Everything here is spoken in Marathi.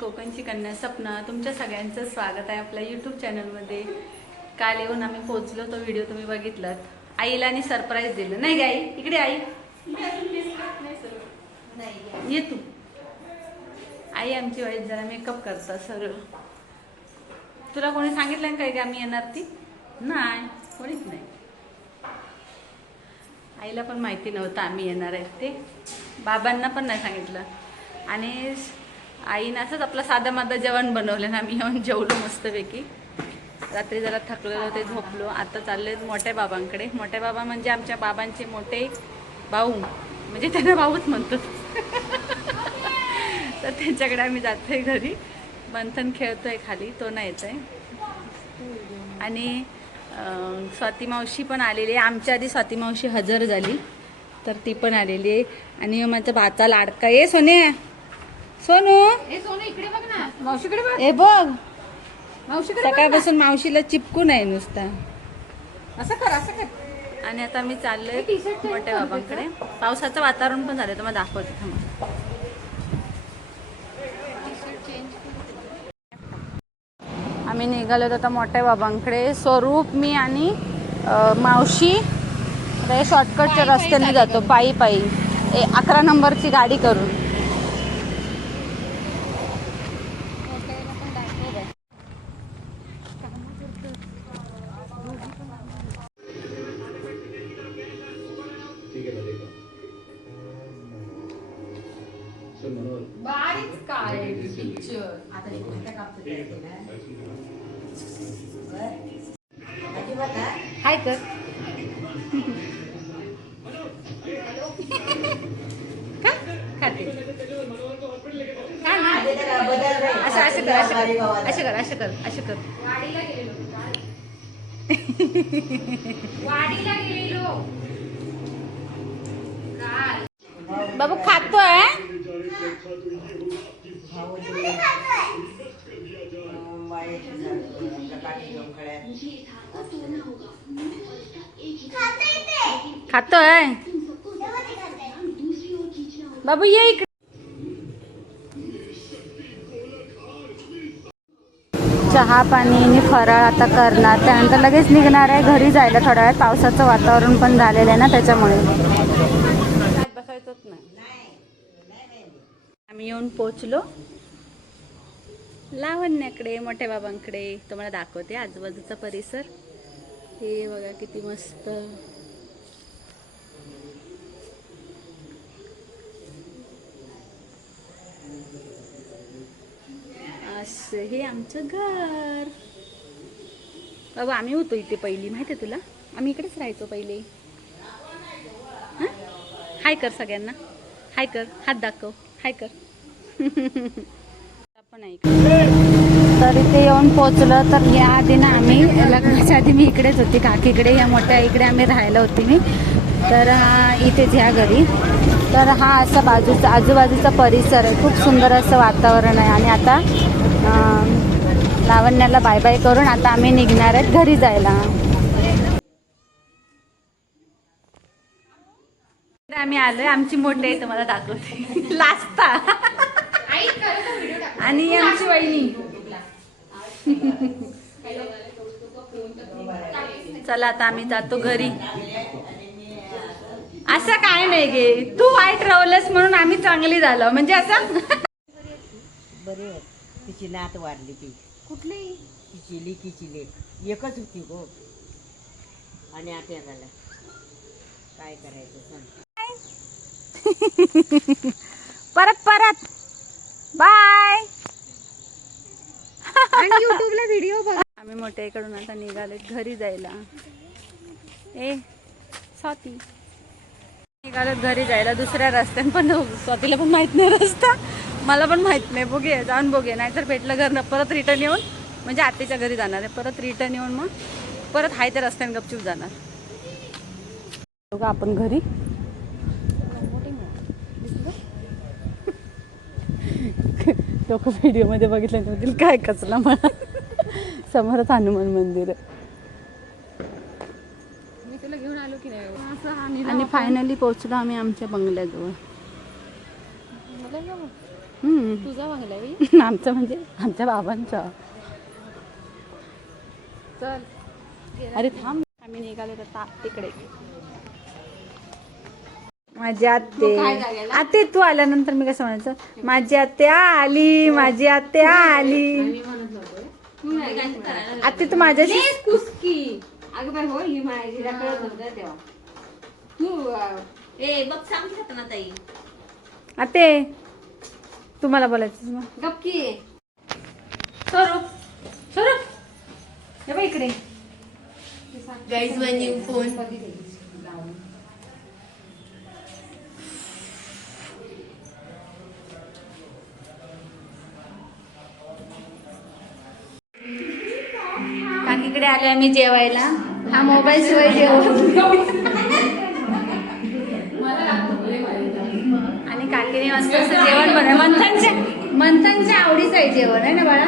कोकणची कन्या सपना तुमच्या सगळ्यांचं स्वागत आहे आपल्या यूट्यूब चॅनलमध्ये काल येऊन आम्ही पोहोचलो तो व्हिडिओ तुम्ही बघितलात. आईला आणि सरप्राईज दिलं. नाही ग आई इकडे आई. ये तू. आई आमची वाईट जरा मेकअप करता सर तुला कोणी सांगितलं काय की आम्ही येणार ती? नाही कोणीच नाही. आईला पण माहिती नव्हतं आम्ही येणार आहेत ते. बाबांना पण नाही सांगितलं. आणि आईनं असंच आपलं साधं माधं जेवण बनवलं ना मी येऊन जेवलो मस्तपैकी. रात्री जरा थकलेलो ते झोपलो. आता चालले मोठ्या बाबांकडे. मोठ्या बाबा म्हणजे आमच्या बाबांचे मोठे भाऊ. म्हणजे त्यांना भाऊच म्हणतो तर त्यांच्याकडे आम्ही जातोय घरी. मंथन खेळतोय खाली. तो नाही येतो आहे आणि स्वाती मावशी पण आलेली आहे. आमच्या आधी स्वाती मावशी हजर झाली. तर ती पण आलेली आहे. आणि माझा भाचा लाडका. ये सोने सोनू? ए सोनू इकडे बघ ना. मावशीकडे बघ. ए बघ. मावशीकडे बघ सकाळपासून मावशीला चिपकून आहे नुसता. असं कर असं कर. आणि आता मी चाललोय हे मोठ्या बाबांकडे. पावसाचं वातावरण पण झालं तर मग दाखवते थांबा. आम्ही निघालो आता मोठ्या बाबांकडे. स्वरूप मी आणि मावशी. हे शॉर्टकटच्या रस्त्याने जातो पायी पायी. ए अकरा नंबरची गाडी करून. बारीक काय पिक्चर आता हे कापतो? हाय कर? असं असं कर असं कर. असं कर असं कर वाडीला गेलेलो बाबू खातोय खातोय? बाबू ये इकडे. चहा पाणी आणि फराळ आता करणार. त्यानंतर लगेच निघणार आहे. घरी जायला थोड्या वेळात पावसाचं वातावरण पण झालेलं आहे ना त्याच्यामुळे. बसायचंच नाही. आम्ही येऊन पोचलो लावण्याकडे मोठ्या बाबांकडे. तुम्हाला दाखवते आजूबाजूचा परिसर. हे बघा किती मस्त. असं हे आमचं घर. बाबा आम्ही होतो इथे पहिली. माहिती आहे तुला? आम्ही इकडेच राहायचो पहिले. हाय कर सगळ्यांना. हाय कर. हात दाखव. हाय कर. नाही तर इथे येऊन पोचलं तर या आधी ना आम्ही लग्नाच्या आधी मी इकडेच होती काकीकडे या मोठ्या इकडे आम्ही राहायला होती मी. तर अं, इथेच ह्या घरी. तर हा असा बाजूचा आजूबाजूचा परिसर आहे. खूप सुंदर असं वातावरण आहे. आणि आता लावण्याला बाय बाय करून आता आम्ही निघणार आहेत घरी जायला. आम्ही आलोय. आमची मोठी आहे तुम्हाला दाखवते. लाजता आणि आमची वहिनी. चला आता आम्ही जातो घरी. असं काय नाही गे. तू वाईट रावलंस म्हणून आम्ही चांगली झालो. म्हणजे असं? बरे. तिची नात वारली ती. कुठली? तिची लिकीची लेख. एकच होती गो. आणि आता झाला काय करायचं सांग. परत परत. बाय. आणि युट्यूबला व्हिडिओ बघ. आम्ही मोठ्या इकडून आता निघाले घरी जायला. ए स्वाती. निघालो घरी जायला दुसऱ्या रस्त्याने पण स्वातीला पण माहीत नाही रस्ता. मला पण माहीत नाही. बघूया जाऊन बघूया. नाहीतर भेटलं घरनं. परत रिटर्न येऊन म्हणजे आत्याच्या घरी जाणार आहे. परत रिटर्न येऊन मग परत हाय त्या रस्त्याने गपचूप जाणार. बघा आपण घरी. लोक व्हिडिओमध्ये बघितलं म्हणतील काय कचला मला समोरच हनुमान मंदिर आहे. मी तुला घेऊन आलो की नाही? असं निघा आणि फायनली पोहोचलो आम्ही आमच्या बंगल्याजवळ. तुझा बंगला? आमचं म्हणजे आमच्या बाबांचं. चल. अरे थांब. आम्ही निघालो तर ता तिकडे. माझी आत्ते? आते तू आल्यानंतर मी कसं म्हणायचं? माझी आत्या आली माझी आत्या आली. मी म्हणत नव्हतो. तू नाही काय करायला आत्ते तू माझ्याशी कुसकी. अगं बाई हो ही माझी कळत नव्हतं तेव्हा. तू ए बघ ना ताई. आते तू मला बोलायचं मग गपकी स्वरूप स्वरूप. हे बघ इकडे. गाईज माय न्यू फोन आले आम्ही जेवायला. हा मोबाईल शिवाय जेवण आणि काकीने मस्त असं जेवण बनव मंथनच्या मंथनच्या आवडीचं आहे जेवण आहे ना बाळा?